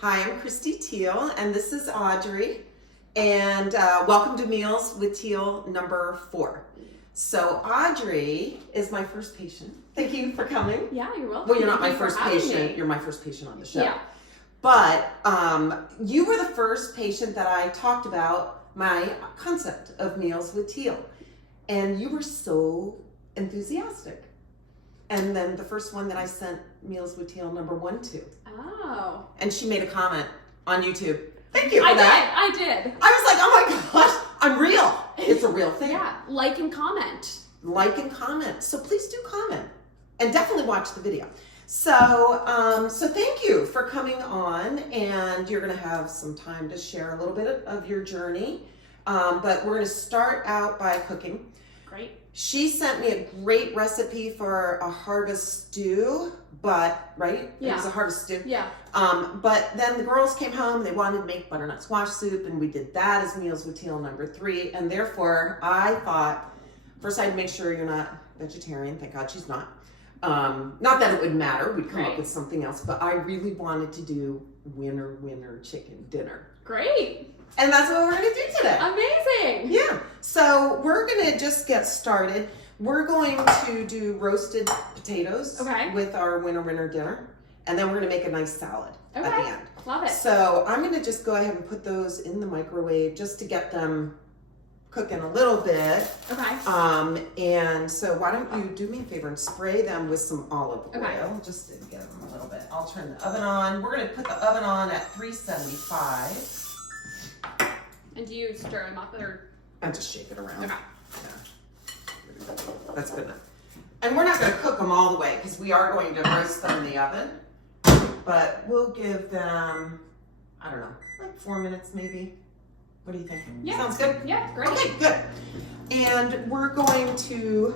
Hi, I'm Teal, and this is Audrey. And welcome to Meals with Teal number 4. So Audrey is my first patient. Thank you for coming. Yeah, you're welcome. Well, you're not my first patient. You're my first patient on the show. Yeah. But you were the first patient that I talked about my concept of Meals with Teal. And you were so enthusiastic. And then the first one that I sent Meals with Teal number 1 to. Oh. And she made a comment on YouTube. Thank you for that. I did. I was like, oh my gosh, I'm real. It's a real thing. Yeah, like and comment. Like and comment. So please do comment. And definitely watch the video. So thank you for coming on. And you're going to have some time to share a little bit of your journey. But we're going to start out by cooking. Great. She sent me a great recipe for a harvest stew, right? Yeah. It was a harvest stew. Yeah. But then the girls came home, they wanted to make butternut squash soup, and we did that as Meals with Teal number 3. And therefore, I thought, first I'd make sure you're not vegetarian. Thank God she's not. Not that it would matter. We'd come up with something else. But I really wanted to do winner chicken dinner. Great. And that's what we're going to do today. Amazing. Yeah. So we're going to just get started. We're going to do roasted potatoes with our winner dinner. And then we're going to make a nice salad at the end. Love it. So I'm going to just go ahead and put those in the microwave just to get them cooking a little bit. Okay. And so why don't you do me a favor and spray them with some olive oil. Okay. Just to get them a little bit. I'll turn the oven on. We're going to put the oven on at 375. And do you stir them up or? And just shake it around. Okay. Yeah. That's good enough. And we're not going to cook them all the way because we are going to roast them in the oven. But we'll give them, I don't know, like 4 minutes maybe. What do you think? Yeah. Sounds good? Yeah, great. Okay, good. And we're going to,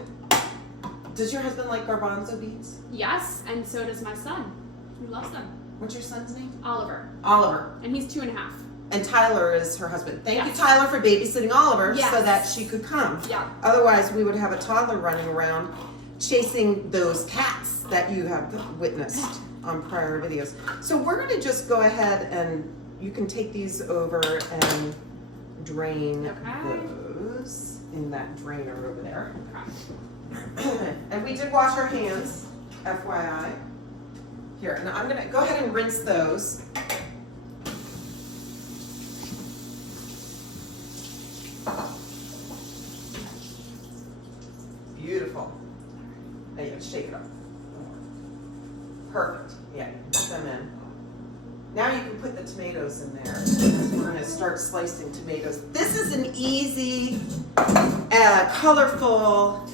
does your husband like garbanzo beans? Yes, and so does my son. He loves them. What's your son's name? Oliver. Oliver. And he's 2.5. And Tyler is her husband. Thank you, Yes. Tyler, for babysitting Oliver Yes. so that she could come. Yeah. Otherwise, we would have a toddler running around chasing those cats that you have witnessed on prior videos. So we're going to just go ahead and you can take these over and drain those in that drainer over there. Okay. And we did wash our hands, FYI. Here, and I'm going to go ahead and rinse those. Beautiful. Now you can shake it up. Perfect. Yeah, you can put them in. Now you can put the tomatoes in there. We're going to start slicing tomatoes. This is an easy, colorful,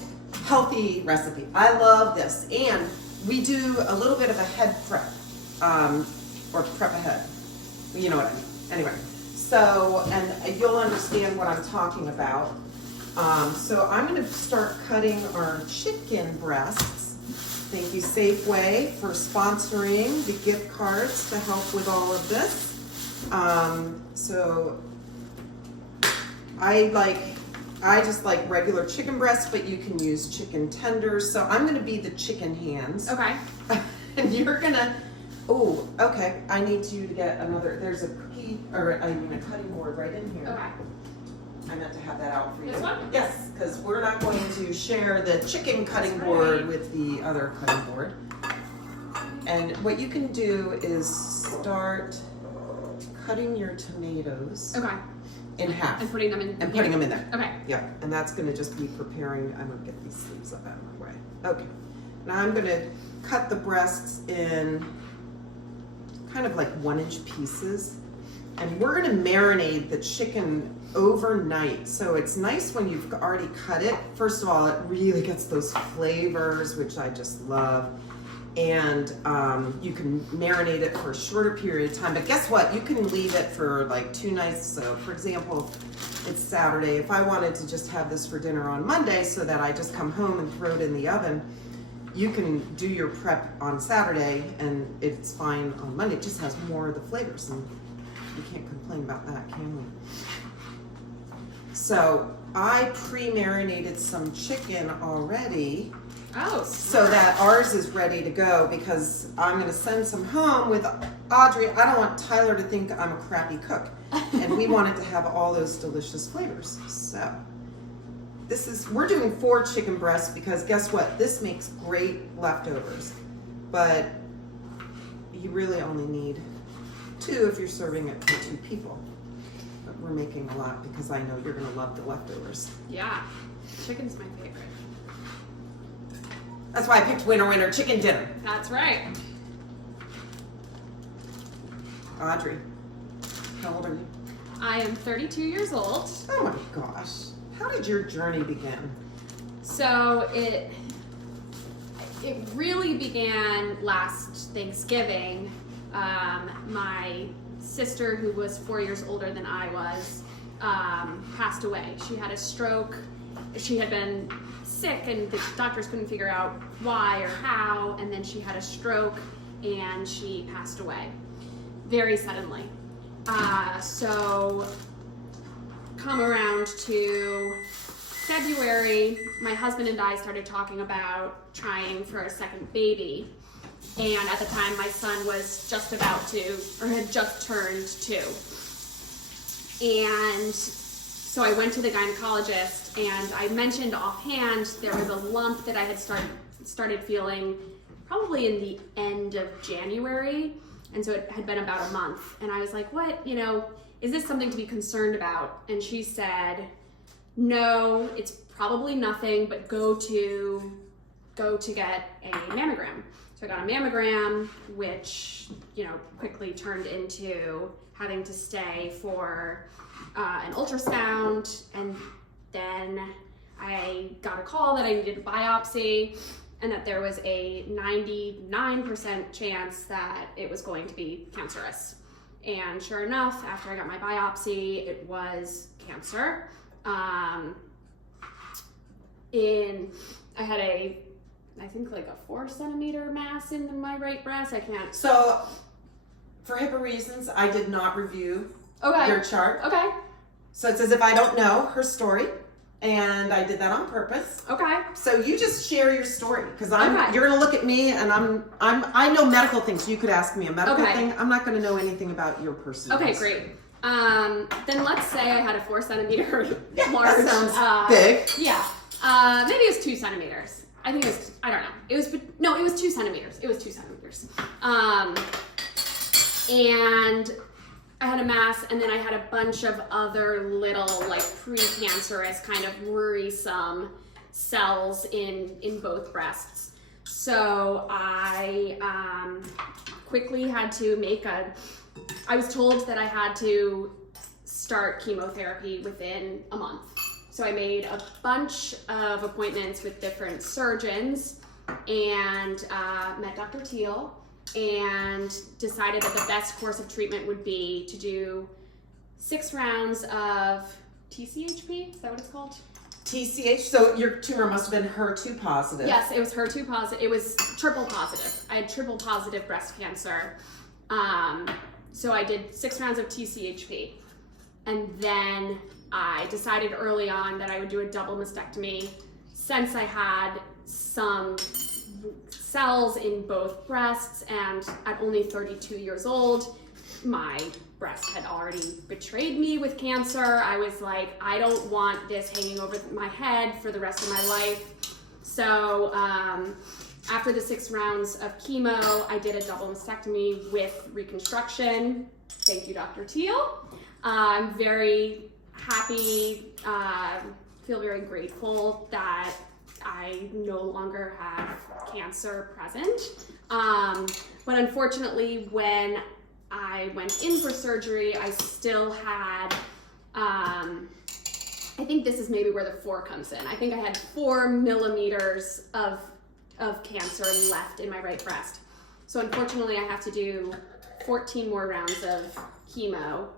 healthy recipe. I love this. And we do a little bit of a head prep, or prep ahead. You know what I mean. Anyway, so, and you'll understand what I'm talking about. So I'm going to start cutting our chicken breasts. Thank you, Safeway, for sponsoring the gift cards to help with all of this. So I just like regular chicken breasts, but you can use chicken tenders. So I'm going to be the chicken hands. Okay. And you're going to, oh, okay. I need you to get another, there's a cookie, or I mean a cutting board right in here. Okay. I meant to have that out for you. This one? Yes, because we're not going to share the chicken cutting board with the other cutting board. And what you can do is start cutting your tomatoes in half. And putting them in. And putting them in there. Okay. Yeah, and that's going to just be preparing. I'm going to get these sleeves up out of my way. Okay. Now I'm going to cut the breasts in kind of like 1-inch pieces. And we're going to marinate the chicken overnight. So it's nice when you've already cut it. First of all, it really gets those flavors, which I just love. And you can marinate it for a shorter period of time. But guess what? You can leave it for like 2 nights. So for example, it's Saturday. If I wanted to just have this for dinner on Monday so that I just come home and throw it in the oven, you can do your prep on Saturday and it's fine on Monday. It just has more of the flavors. And we can't complain about that, can we? So I pre-marinated some chicken already. Oh, so that ours is ready to go because I'm going to send some home with Audrey, I don't want Tyler to think I'm a crappy cook. And we wanted to have all those delicious flavors. So we're doing 4 chicken breasts because guess what? This makes great leftovers. But you really only need 2 if you're serving it for 2 people. But we're making a lot because I know you're gonna love the leftovers. Yeah, chicken's my favorite. That's why I picked winner chicken dinner. That's right. Audrey, how old are you? I am 32 years old. Oh my gosh. How did your journey begin? So it really began last Thanksgiving. My sister, who was 4 years older than I was, passed away. She had a stroke. She had been sick and the doctors couldn't figure out why or how, and then she had a stroke and she passed away very suddenly. So come around to February, my husband and I started talking about trying for a second baby. And at the time, my son was just about to, or had just turned 2. And so I went to the gynecologist and I mentioned offhand there was a lump that I had started feeling probably in the end of January. And so it had been about a month. And I was like, what, is this something to be concerned about? And she said, no, it's probably nothing, but go to get a mammogram. So I got a mammogram, which, quickly turned into having to stay for an ultrasound. And then I got a call that I needed a biopsy and that there was a 99% chance that it was going to be cancerous. And sure enough, after I got my biopsy, it was cancer. I had I think like a 4 centimeter mass in my right breast. I can't. So, for HIPAA reasons, I did not review your chart. Okay. So it's as if I don't know her story, and I did that on purpose. Okay. So you just share your story, because Okay. you're gonna look at me, and I know medical things. You could ask me a medical Okay. thing. I'm not gonna know anything about your personal. Okay, history. great. Then let's say I had a 4 centimeter Yeah, large. that sounds big. Yeah. Maybe it was 2 centimeters. I think it was, I don't know. It was 2 centimeters. It was 2 centimeters. And I had a mass, and then I had a bunch of other little, like, precancerous, kind of worrisome cells in both breasts. So I quickly had to I was told that I had to start chemotherapy within a month. So I made a bunch of appointments with different surgeons and met Dr. Teal and decided that the best course of treatment would be to do 6 rounds of TCHP. Is that what it's called? TCH. So your tumor must have been HER2 positive. Yes, it was HER2 positive. It was triple positive. I had triple positive breast cancer. So I did 6 rounds of TCHP. And then I decided early on that I would do a double mastectomy since I had some cells in both breasts, and at only 32 years old, my breast had already betrayed me with cancer. I was like, I don't want this hanging over my head for the rest of my life. So after the 6 rounds of chemo, I did a double mastectomy with reconstruction. Thank you, Dr. Teal. I'm very happy, feel very grateful that I no longer have cancer present. But unfortunately, when I went in for surgery, I still had, I think this is maybe where the 4 comes in. I think I had 4 millimeters of cancer left in my right breast. So unfortunately, I have to do 14 more rounds of chemo,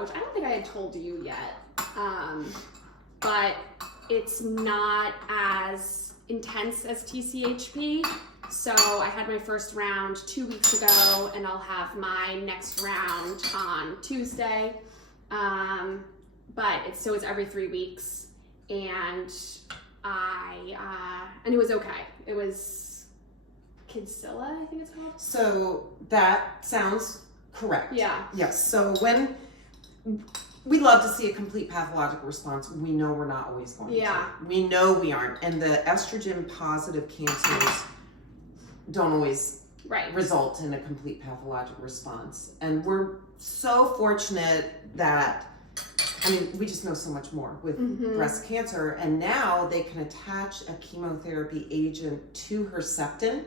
which I don't think I had told you yet. But it's not as intense as TCHP. So I had my first round 2 weeks ago, and I'll have my next round on Tuesday. But it's every 3 weeks, and and it was okay. Kinsella, I think it's called. So that sounds correct. Yeah. Yes. So when we love to see a complete pathological response, we know we're not always going to. We know we aren't. And the estrogen positive cancers don't always result in a complete pathological response. And we're so fortunate that, I mean, we just know so much more with breast cancer. And now they can attach a chemotherapy agent to Herceptin.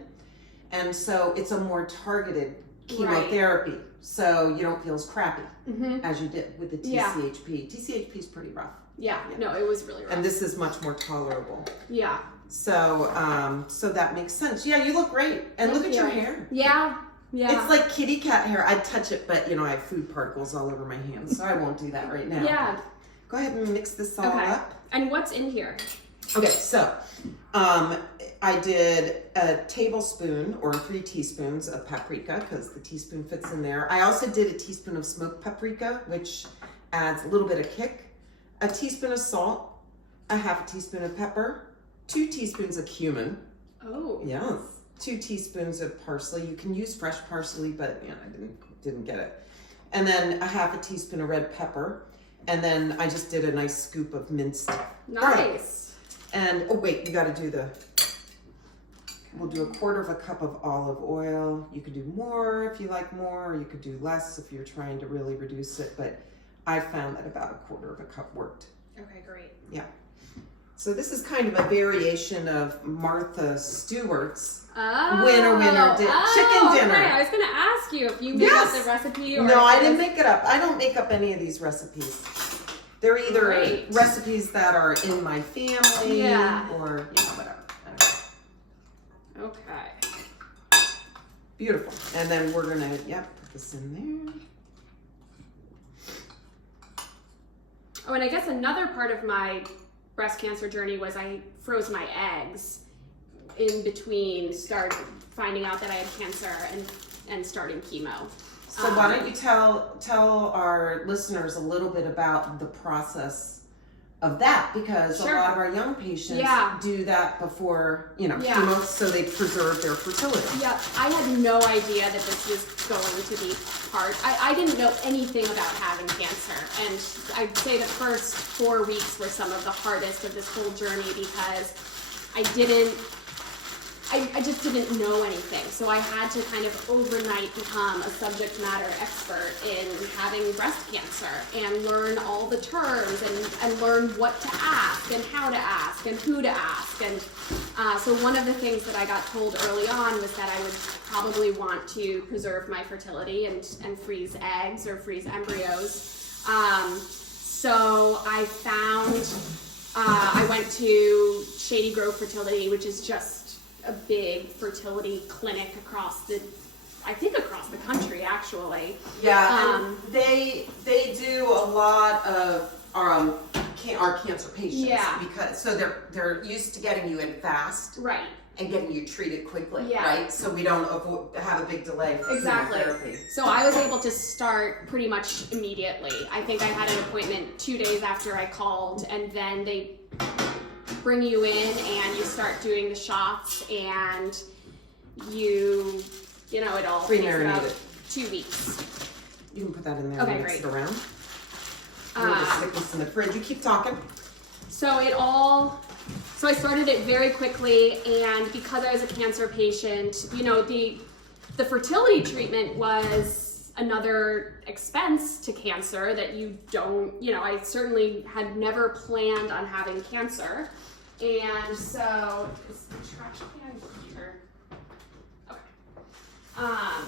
And so it's a more targeted chemotherapy. So you don't feel as crappy as you did with the TCHP. TCHP is pretty rough. Yeah. No, it was really rough. And this is much more tolerable. Yeah. So, so that makes sense. Yeah, you look great. And look at your hair. Yeah. Yeah. It's like kitty cat hair. I'd touch it, but you know, I have food particles all over my hands, so I won't do that right now. Yeah. Go ahead and mix this all up. And what's in here? Okay, so I did a tablespoon or 3 teaspoons of paprika because the teaspoon fits in there. I also did a teaspoon of smoked paprika, which adds a little bit of kick. A teaspoon of salt, a half a teaspoon of pepper, 2 teaspoons of cumin. Oh. Yes. 2 teaspoons of parsley. You can use fresh parsley, but you know, I didn't get it. And then a half a teaspoon of red pepper. And then I just did a nice scoop of minced garlic. And oh wait, you got to do we'll do a quarter of a cup of olive oil. You could do more if you like more, or you could do less if you're trying to really reduce it. But I found that about a quarter of a cup worked. Okay, great. Yeah. So this is kind of a variation of Martha Stewart's winner chicken dinner. Okay. I was going to ask you if you made up the recipe. Or no, I didn't make it up. I don't make up any of these recipes. They're either recipes that are in my family or, you know, whatever. Okay. Beautiful. And then we're going to, put this in there. Oh, and I guess another part of my breast cancer journey was I froze my eggs in between finding out that I had cancer and starting chemo. So why don't you tell our listeners a little bit about the process of that, because a lot of our young patients do that before, you know, chemo, so they preserve their fertility. Yeah, I had no idea that this was going to be hard. I didn't know anything about having cancer, and I'd say the first 4 weeks were some of the hardest of this whole journey because I just didn't know anything. So I had to kind of overnight become a subject matter expert in having breast cancer and learn all the terms and learn what to ask and how to ask and who to ask. And so one of the things that I got told early on was that I would probably want to preserve my fertility and freeze eggs or freeze embryos. So I found, I went to Shady Grove Fertility, which is just a big fertility clinic across the country, actually. Yeah, they do a lot of our cancer patients. Because so they're used to getting you in fast. Right. And getting you treated quickly. Right. So we don't have a big delay. Exactly. So I was able to start pretty much immediately. I think I had an appointment 2 days after I called, and then they bring you in and you start doing the shots, and you know, it all takes about 2 weeks. You can put that in there and mix it around. I'm gonna stick this in the fridge. You keep talking. So I started it very quickly, and because I was a cancer patient, you know, the fertility treatment was another expense to cancer that you don't, you know, I certainly had never planned on having cancer. And so, is the trash can here? Okay. I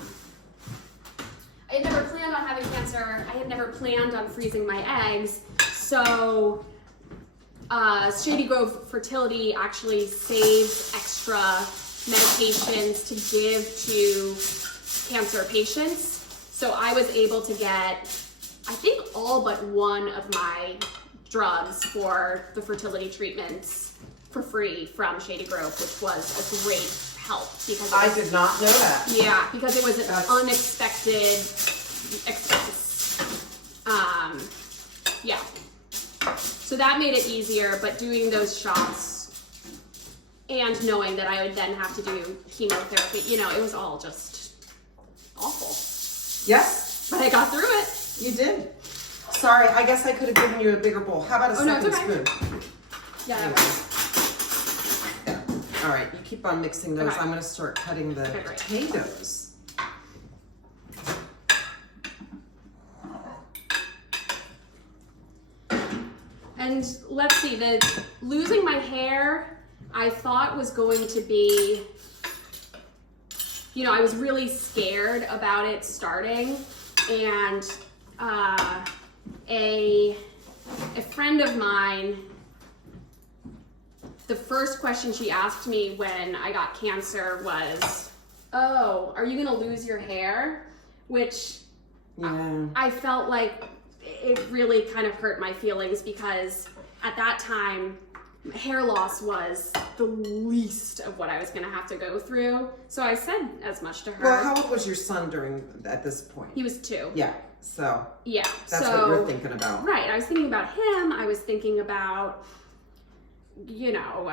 had never planned on having cancer. I had never planned on freezing my eggs. So, Shady Grove Fertility actually saves extra medications to give to cancer patients. So I was able to get, I think, all but one of my drugs for the fertility treatments for free from Shady Grove, which was a great help because I did not know that. Yeah, because it was an unexpected expense. So that made it easier, but doing those shots and knowing that I would then have to do chemotherapy, you know, it was all just awful. Yes, But I got through it. you did. Sorry, I guess I could have given you a bigger bowl. How about a Oh, no, second it's okay. spoon? Yeah, that works. Yeah. All right, you keep on mixing those. Okay. I'm going to start cutting the Okay, great. potatoes. And let's see, losing my hair, I thought was going to be, you know, I was really scared about it starting, and a friend of mine, the first question she asked me when I got cancer was, "Oh, are you gonna lose your hair?" Which Yeah. I felt like it really kind of hurt my feelings, because at that time, hair loss was the least of what I was going to have to go through. So I said as much to her. Well, how old was your son at this point? He was 2. Yeah, so Yeah. that's so, what you're thinking about. Right. I was thinking about him. I was thinking about, you know,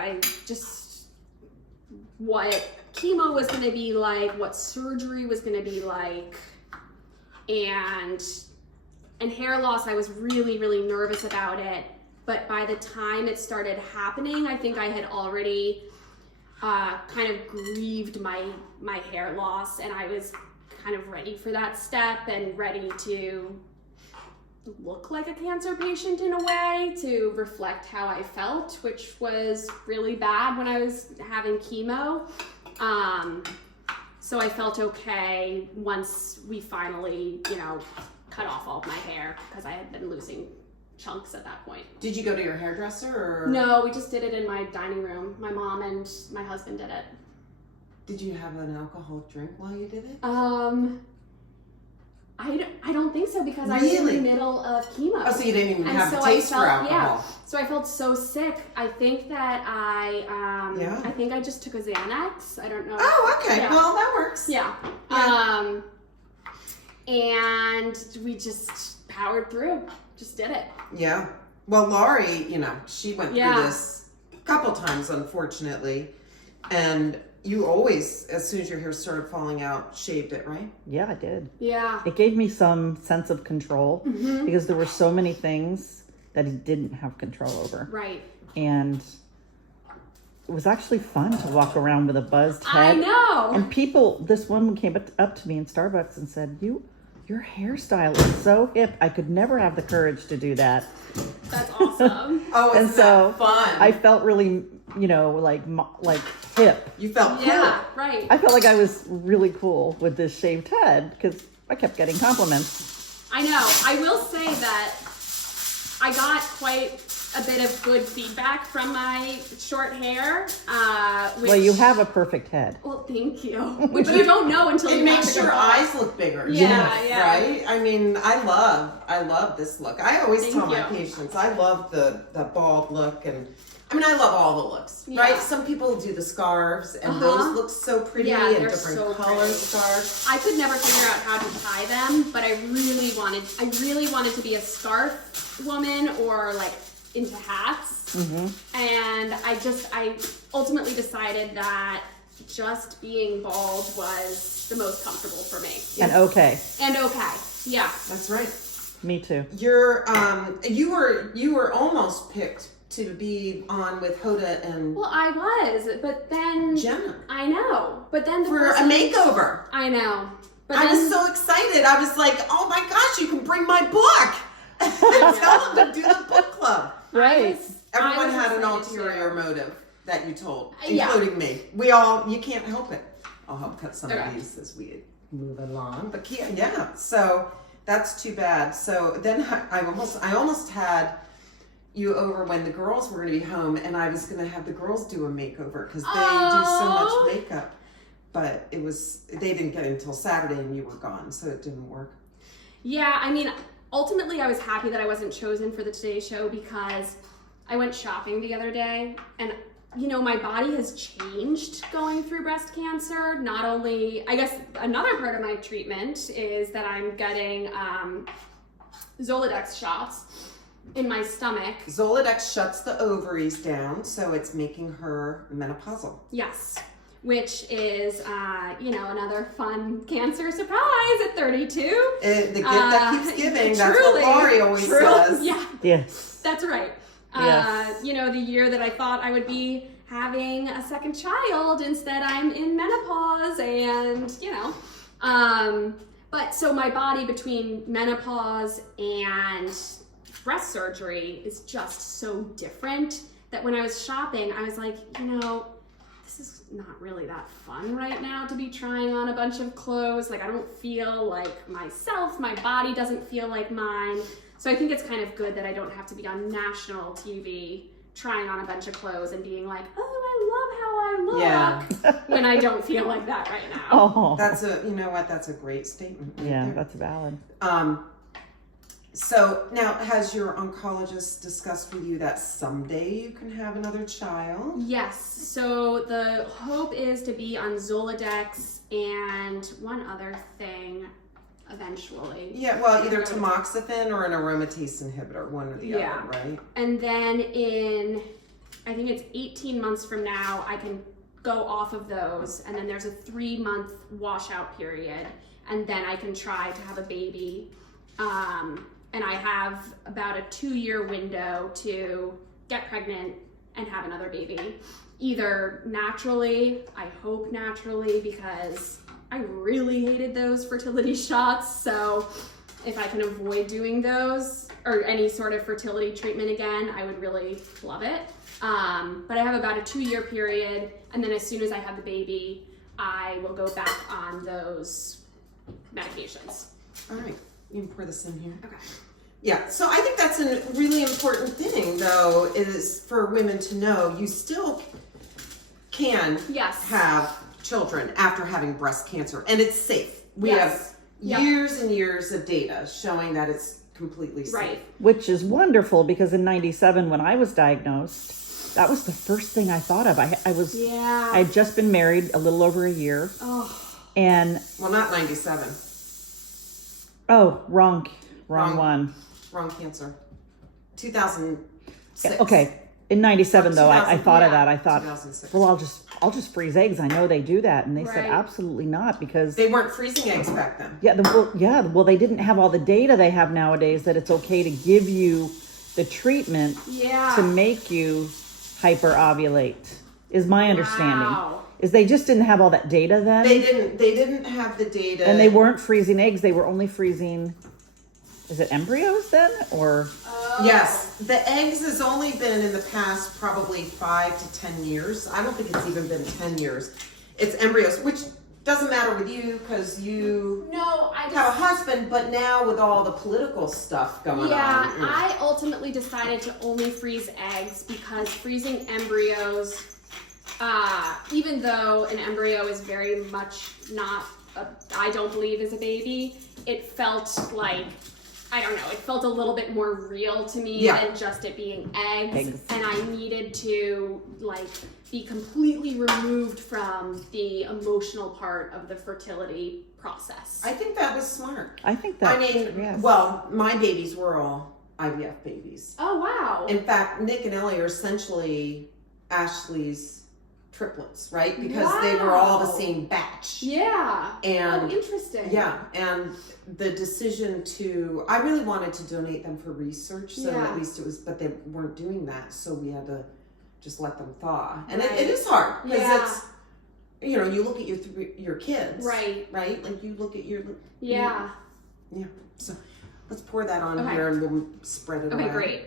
what chemo was going to be like, what surgery was going to be like, and hair loss, I was really, really nervous about it. But by the time it started happening, I think I had already kind of grieved my hair loss, and I was kind of ready for that step and ready to look like a cancer patient in a way, to reflect how I felt, which was really bad when I was having chemo. So I felt okay once we finally, you know, cut off all of my hair, because I had been losing chunks at that point. Did you go to your hairdresser or? No, we just did it in my dining room. My mom and my husband did it. Did you have an alcoholic drink while you did it? I don't think so, because I was in the middle of chemo. Oh, so you didn't even And have so a taste for alcohol. Yeah. So I felt so sick. I think that Yeah. I think I just took a Xanax. I don't know. Oh, okay. Yeah. Well, that works. Yeah. Yeah. And we just powered through. Just did it. Yeah. Well, Laurie, you know, she went Yeah. through this a couple times, unfortunately. And you always, as soon as your hair started falling out, shaved it, right? Yeah, I did. Yeah. It gave me some sense of control because there were so many things that he didn't have control over. Right. And it was actually fun to walk around with a buzzed I head. know. And people, this woman came up to me in Starbucks and said, your hairstyle is so hip. I could never have the courage to do that. That's awesome. Oh, And isn't so that fun? I felt really, like hip. You felt cool. Yeah, right. I felt like I was really cool with this shaved head because I kept getting compliments. I know. I will say that I got quite a bit of good feedback from my short hair. Which, Well, you have a perfect head. Well, thank you. Which you don't know until It you makes have to your go eyes look bigger. Yeah, yeah. Right? I mean, I love this look. I always Thank tell my you. patients, I love the bald look, and I mean, I love all the looks, Yeah. right? Some people do the scarves, and Uh-huh. those look so pretty, Yeah, and they're different so color pretty. scarves. I could never figure out how to tie them, but I really wanted to be a scarf woman, or like into hats. And I ultimately decided that just being bald was the most comfortable for me. And okay, And okay. Yeah. That's right. me too. You were almost picked to be on with Hoda and Well, I was, but then Jenna I know. But then the for a person- makeover. I know. But I then, was so excited. I was like, oh my gosh, you can bring my book. Tell them to do the book club. Right. Everyone was had an excited ulterior too. motive that you told, Yeah. including me. You can't help it. I'll help cut some Okay. of these as we move along. But yeah, so that's too bad. So then I almost had you over when the girls were going to be home, and I was going to have the girls do a makeover because they do so Oh. much makeup. But they didn't get it until Saturday, and you were gone, so it didn't work. yeah, I mean, ultimately I was happy that I wasn't chosen for the Today Show, because I went shopping the other day, and my body has changed going through breast cancer. Not only, I guess another part of my treatment is that I'm getting Zoladex shots, in my stomach. Zoladex shuts the ovaries down, so it's making her menopausal. Yes, which is, another fun cancer surprise at 32. The gift that keeps giving, that's truly, what Laurie always says. Yeah, Yes. that's right. Yes. The year that I thought I would be having a second child, instead I'm in menopause, and, but so my body between menopause and breast surgery is just so different that when I was shopping, I was like, this is not really that fun right now to be trying on a bunch of clothes. Like, I don't feel like myself. My body doesn't feel like mine. So I think it's kind of good that I don't have to be on national TV trying on a bunch of clothes and being like, oh, I love how I look, when I don't feel like that right now. Oh. That's a great statement. Right Yeah, there. that's valid. So now, has your oncologist discussed with you that someday you can have another child? Yes, so the hope is to be on Zoladex and one other thing eventually. Yeah, well, either tamoxifen or an aromatase inhibitor, one or the other, right? And then I think it's 18 months from now, I can go off of those, and then there's a 3-month washout period, and then I can try to have a baby. And I have about a 2-year window to get pregnant and have another baby. Either naturally, I hope naturally, because I really hated those fertility shots. So if I can avoid doing those or any sort of fertility treatment again, I would really love it. But I have about a 2-year period. And then as soon as I have the baby, I will go back on those medications. All right, you can pour this in here. Okay. Yeah, so I think that's a really important thing, though, is for women to know you still can have children after having breast cancer, and it's safe. We have years and years of data showing that it's completely safe. Right. Which is wonderful, because in 97, when I was diagnosed, that was the first thing I thought of. I had just been married a little over a year. Oh. And well, not 97. Oh, wrong one. Wrong cancer. 2006. Okay. In 97 though, I thought of that. I thought, 2006. well, I'll just freeze eggs. I know they do that. And they said Right. absolutely not, because They weren't freezing eggs back then. well, they didn't have all the data they have nowadays that it's okay to give you the treatment to make you hyperovulate, is my understanding. Wow. Is they just didn't have all that data then. They didn't have the data. And they weren't freezing eggs. They were only freezing, is it embryos then? Or Yes, the eggs has only been in the past probably 5 to 10 years. I don't think it's even been 10 years. It's embryos, which doesn't matter with you because you have a husband, but now with all the political stuff going on. Yeah, I ultimately decided to only freeze eggs because freezing embryos, even though an embryo is very much not, I don't believe is a baby, it felt like, I don't know, it felt a little bit more real to me than just it being eggs. And I needed to be completely removed from the emotional part of the fertility process. I think that was smart. I think that. Well, my babies were all IVF babies. Oh, wow. In fact, Nick and Ellie are essentially Ashley's triplets, right? Because they were all the same batch. Yeah. And interesting. Yeah, and the decision I really wanted to donate them for research, so at least it was, but they weren't doing that, so we had to just let them thaw. And it is hard, because it's, you look at your kids. Right. Right? Like you look at your... Yeah. Yeah. So let's pour that on here and we'll spread it around. Okay, great.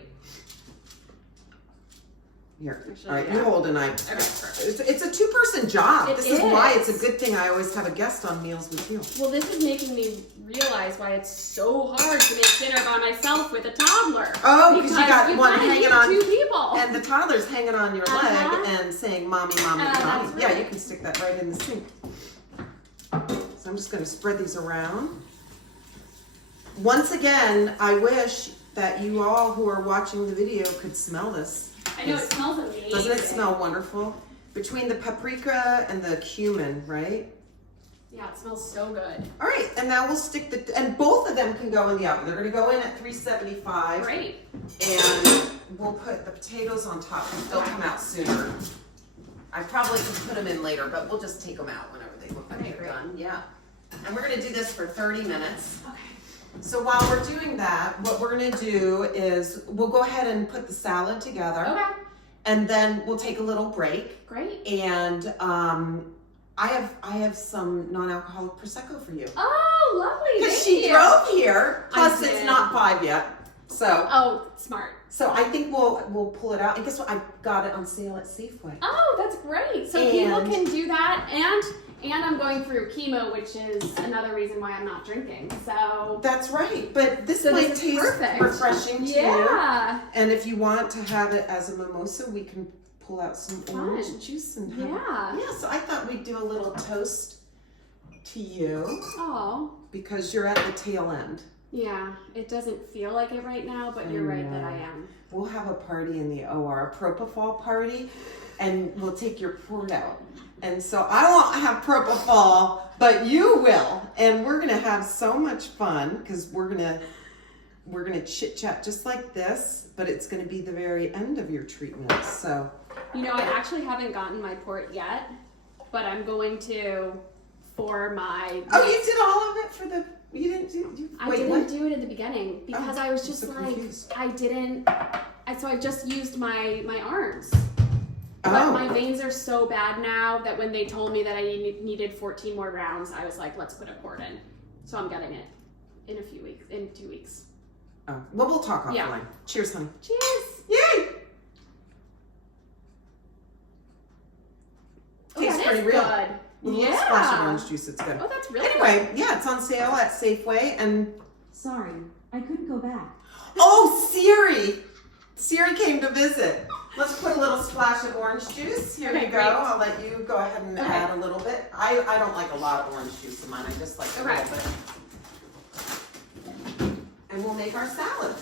Here. Actually, All right, you hold and it's a 2-person job. This is why it's a good thing I always have a guest on Meals with Teal. Well, this is making me realize why it's so hard to make dinner by myself with a toddler. Oh, because you got one hanging on 2 people. And the toddler's hanging on your leg and saying, "Mommy, mommy, mommy." Right. Yeah, you can stick that right in the sink. So I'm just going to spread these around. Once again, I wish that you all who are watching the video could smell this. I know, it smells amazing. Doesn't it smell wonderful? Between the paprika and the cumin, right? Yeah, it smells so good. All right, and now we'll stick and both of them can go in the oven. They're gonna go in at 375. Great. And we'll put the potatoes on top because they'll come out sooner. I probably can put them in later, but we'll just take them out whenever they look like they're done. Yeah. And we're gonna do this for 30 minutes. Okay. So while we're doing that, what we're gonna do is we'll go ahead and put the salad together. Okay. And then we'll take a little break. Great. And I have some non-alcoholic prosecco for you. Oh, lovely. Because she drove here. Plus, I it's did. not 5 yet. So. Oh, smart. So I think we'll pull it out. And guess what? I got it on sale at Safeway. Oh, that's great. So people can do that, and I'm going through chemo, which is another reason why I'm not drinking. So That's right. But this So might this is taste perfect. refreshing to you. yeah, And if you want to have it as a mimosa, we can pull out some orange Fun. juice and have yeah. Yeah, so I thought we'd do a little toast to you Oh, because you're at the tail end. yeah. It doesn't feel like it right now, but you're right that I am. We'll have a party in the OR, a propofol party, and we'll take your port out. And so I won't have propofol, but you will. And we're gonna have so much fun because we're gonna chit chat just like this, but it's gonna be the very end of your treatment. So You know, I actually haven't gotten my port yet, but I'm going to for my. oh, you did all of it for the. You didn't do. I Wait, didn't what? do it in the beginning because Oh, I was I'm just so like confused. I didn't. So I just used my arms. But Oh. my veins are so bad now that when they told me that I needed 14 more rounds, I was like, let's put a port in. So I'm getting it in a few weeks, in 2 weeks. Oh. Well, we'll talk offline. Yeah. Cheers, honey. Cheers. Yay! Oh, Tastes that pretty is real. good. With a little splash of orange juice, it's good. Oh, that's really Anyway, yeah, it's on sale at Safeway. And Sorry, I couldn't go back. oh, Siri came to visit. Let's put a little splash of orange juice. Here Okay, you go. great. I'll let you go ahead and Okay. add a little bit. I don't like a lot of orange juice in mine. I just like a Okay. little bit. And we'll make our salad.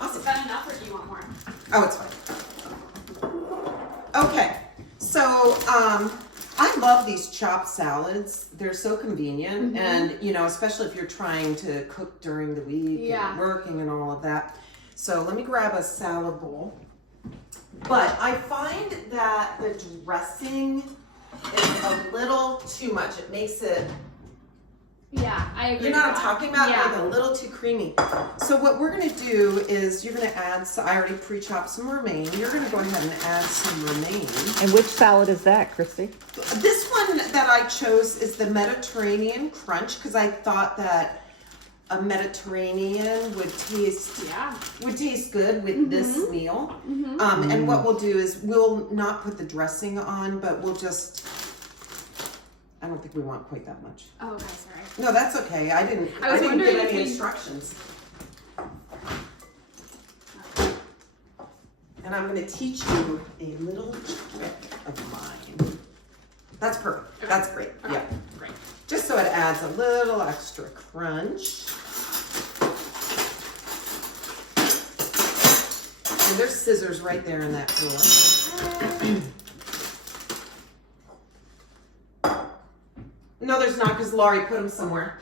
Is that enough or do you want more? Oh, it's fine. Okay, so I love these chopped salads. They're so convenient, and you know, especially if you're trying to cook during the week Yeah. and working and all of that. So let me grab a salad bowl. But I find that the dressing is a little too much. It makes it. Yeah, I agree. You know what I'm with that. talking about? Yeah. Like a little too creamy. So what we're gonna do is you're gonna add, so I already pre-chopped some romaine. You're gonna go ahead and add some romaine. And which salad is that, Christy? This one that I chose is the Mediterranean Crunch because I thought that a Mediterranean would taste good with this meal. And what we'll do is we'll not put the dressing on, but we'll just, I don't think we want quite that much. Oh, okay, sorry. No, that's okay. I I was didn't wondering give if any we- instructions. And I'm going to teach you a little trick of mine. That's perfect. Okay. That's great. Okay, Yeah. great. Just so it adds a little extra crunch. And there's scissors right there in that drawer. No, there's not because Laurie put them somewhere.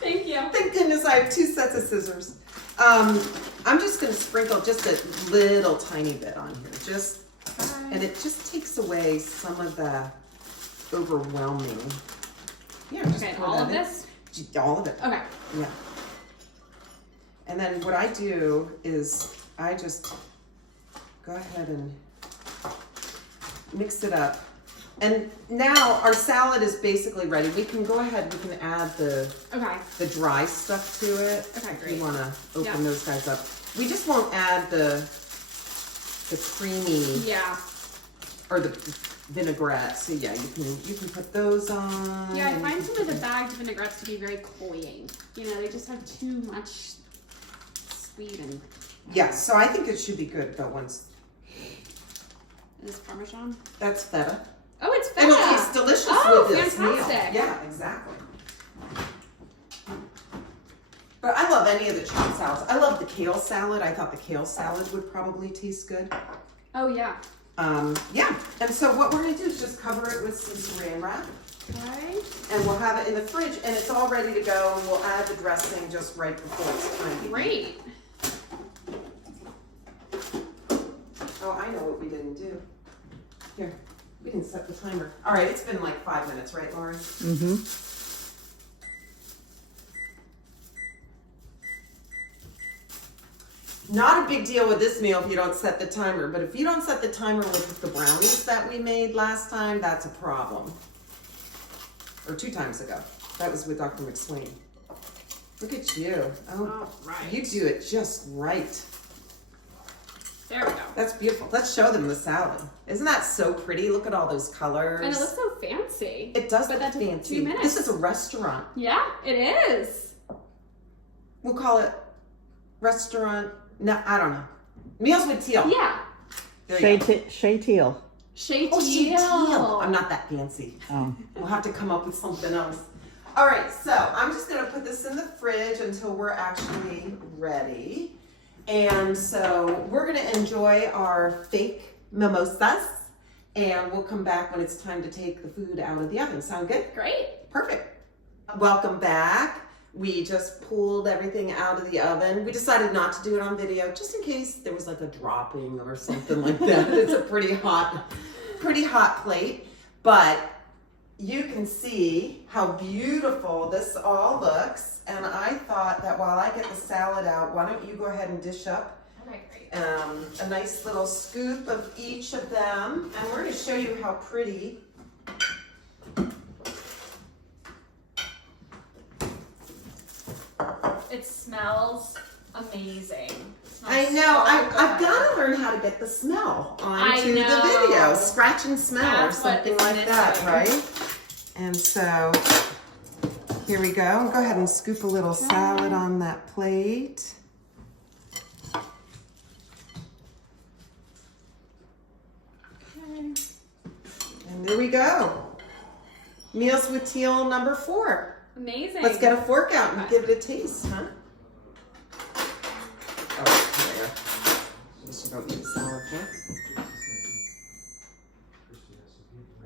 Thank you. Thank goodness I have 2 sets of scissors. I'm just going to sprinkle just a little tiny bit on here. And it just takes away some of the overwhelming. Yeah, just Okay, pour all that of in. this? All of it. Okay. Yeah. And then what I do is I just go ahead and mix it up. And now our salad is basically ready. We can go ahead, we can add the dry stuff to it. Okay, if great. you want to open Yeah. those guys up. We just won't add the creamy or the vinaigrette. So yeah, you can put those on. Yeah, I find some of the bagged vinaigrettes to be very cloying. You know, they just have too much sweet and. Yeah, so I think it should be good though once. Is Parmesan? That's feta. Oh, it's feta. And it tastes delicious Oh, with this meal. fantastic. Yeah, exactly. But I love any of the chopped salads. I love the kale salad. I thought the kale salad would probably taste good. Oh yeah. Yeah, and so what we're gonna do is just cover it with some saran wrap. Okay. And we'll have it in the fridge, and it's all ready to go, and we'll add the dressing just right before it's time to eat. Great. Oh, I know what we didn't do. Here, we didn't set the timer. All right, it's been like 5 minutes, right, Lauren? Mm-hmm. Not a big deal with this meal if you don't set the timer, but if you don't set the timer with the brownies that we made last time, that's a problem. Or 2 times ago. That was with Dr. McSwain. Look at you. Oh, All right. you do it just right. There we go. That's beautiful. Let's show them the salad. Isn't that so pretty? Look at all those colors. And it looks so fancy. It does But look that took fancy. 2 minutes. This is a restaurant. Yeah, it is. We'll call it restaurant. No, I don't know. Meals with Teal. Yeah. There you go. Shay Teal. Shay Oh, she Teal. Teal. I'm not that fancy. Oh. We'll have to come up with something else. All right, so I'm just gonna put this in the fridge until we're actually ready. And so we're gonna enjoy our fake mimosas, and we'll come back when it's time to take the food out of the oven. Sound good? Great. Perfect. Welcome back. We just pulled everything out of the oven. We decided not to do it on video just in case there was like a dropping or something like that. It's a pretty hot plate, but you can see how beautiful this all looks. And I thought that while I get the salad out, why don't you go ahead and dish up Okay, great. a nice little scoop of each of them. And we're gonna show you how pretty It smells amazing. It smells I know. so I've good. got to learn how to get the smell onto the know. video. Scratch and smell That's or what something is like that, missing. right? And so here we go. Go ahead and scoop a little salad on that plate. Okay. And there we go. Meals with Teal number 4. Amazing. Let's get a fork out and Okay. give it a taste, huh? Oh, there. Guess you don't need a salad fork.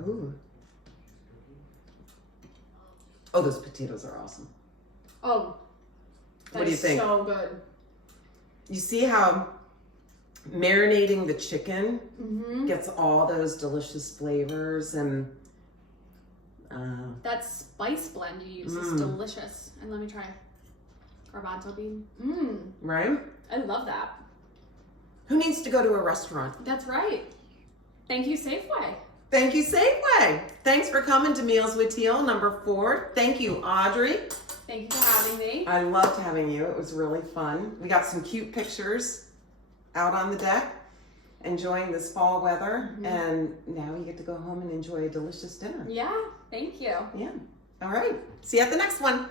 Ooh. Oh, those potatoes are awesome. Oh, What do you think? So good. You see how marinating the chicken Mm-hmm. gets all those delicious flavors, and That spice blend you use is Mm. delicious. And let me try garbanzo bean. Mmm. right? I love that. Who needs to go to a restaurant? That's right. Thank you, Safeway. Thank you, Safeway. Thanks for coming to Meals with Teal number 4. Thank you, Audrey. Thank you for having me. I loved having you. It was really fun. We got some cute pictures out on the deck, enjoying this fall weather, and now you get to go home and enjoy a delicious dinner. Yeah, thank you. Yeah. All right. See you at the next one.